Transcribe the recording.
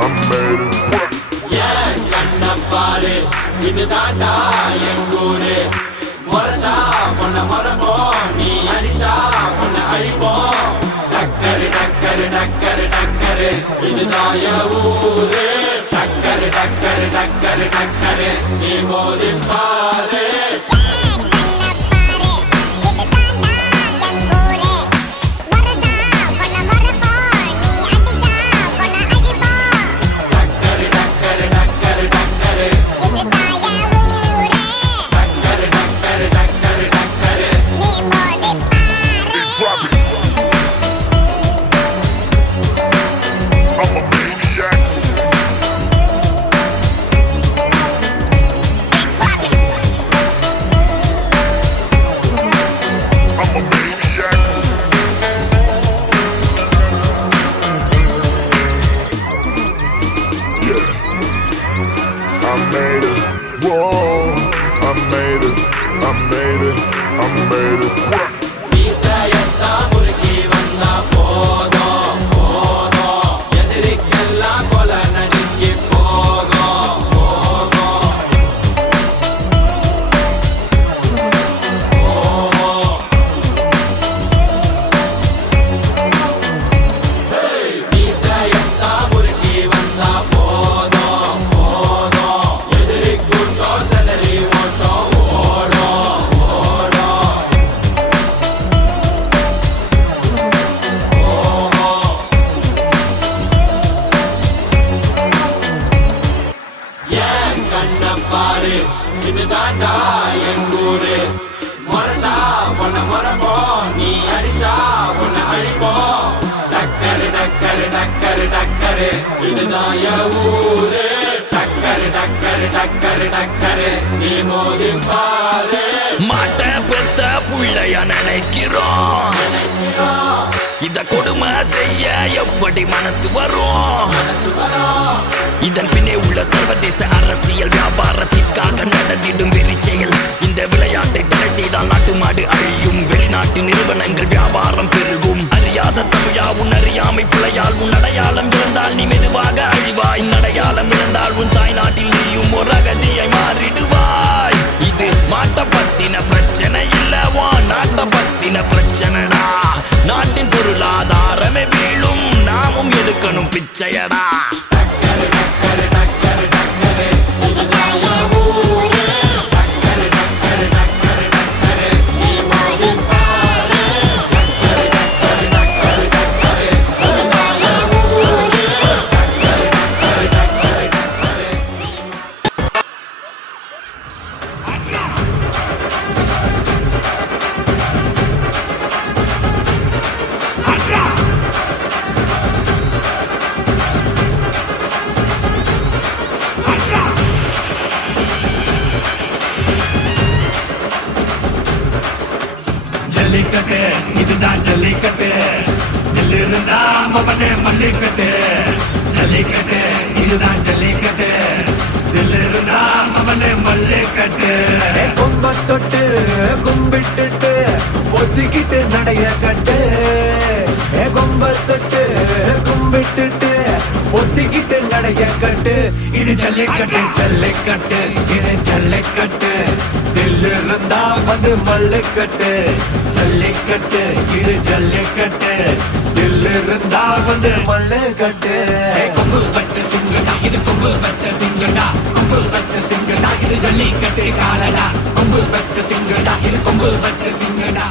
I made it. ஏன் கண்ண பாரு இது தாண்டா எங்கூரு முறைச்சா பொண்ண முறைப்போம் நீ அடிச்சா பொண்ண அழிப்போம் டக்கரு டக்கரு டக்கரு டக்கரு இதுதான் என் ஊரு டக்கரு டக்கரு டக்கரு டக்கரு நீ மோதி பாரு I made it, whoa, I made it, I made it, I made it. மீசையத்தா முறுக்கி வந்தா போதும் போதும் எதிரிக்கெல்லாம் கொலை நடுங்கி போகும் போகும் மீசையத்தா முறுக்கி வந்தா போதும் போதும் எதிரிக்குண்டோ செதறி ஓட்டம் ஓடும் ஓடும் ஏன் கண்ண பாரு இது தாண்டா எங்கூரு முறைச்சா பொண்ண முறைப்போம் நீ அடிச்சா பொண்ண அழிப்போம் டக்கரு டக்கரு டக்கரு டக்கரு இதுதான் என் ஊரு டக்கரு டக்கரு டக்கரு டக்கரு நீ மோதி பாரு மாட்ட பெத்த புள்ளைய நினைக்கிறோம் இத கொடுமை செய்ய எப்படி மனசு வரும் இதன் பின்னே உள்ள சர்வதேச அரசியல் வியாபாரத்திற்காக நடந்திடும் வெறிச்செயல் இந்த விளையாட்டை தடை செய்தால் நாட்டு மாடு அழியும் வெளிநாட்டு நிறுவனங்கள் வியாபாரம் பெருகும் அறியாத தமிழா உன் அறியாமை பிழையால் உன் அடையாளம் இழந்தால் நீ மெதுவாக அழிவாய் அடையாளம் இழந்தால் உன் தாய் நாட்டில் நீயும் ஒரு அகதியை மாறிடுவாய் இது மாட்ட பத்தின பிரச்சனை இல்லவா நாட்ட பத்தின பிரச்சனைடா நாட்டின் பொருளாதாரமே வீழும் நாமும் எடுக்கணும் பிச்சையடா ஜல்லிக்கட்டு இதுதான் ஜல்லிக்கட்டு தில்லிருந்தா மவனே மல்லிக்கட்டு ஜல்லிக்கட்டு இதுதான் ஜல்லிக்கட்டு தில்லிருந்தா மவனே மல்லிக்கட்டு கொம்ப தொட்டு கும்பிட்டுட்டு ஒத்திக்கிட்டு நடைய கட்டு கொம்ப தொட்டு கும்பிட்டுட்டு ஒத்திக்கிட்டு நடைய கட்டு இது ஜல்லிக்கட்டு ஜல்லிக்கட்டு இது ஜல்லிக்கட்டு தில்லிருந்தா வந்து மல்லுக்கட்டு ஜல்லிக்கட்டு இது ஜல்லிக்கட்டு தில்லிருந்தா வந்து மல்லுக்கட்டு கொம்பு வச்ச சிங்கடா இது கொம்பு வச்ச சிங்கடா கொம்பு வச்ச சிங்கடா இது ஜல்லிக்கட்டு காலடா கொம்பு வச்ச சிங்கடா இது கொம்பு வச்ச சிங்கடா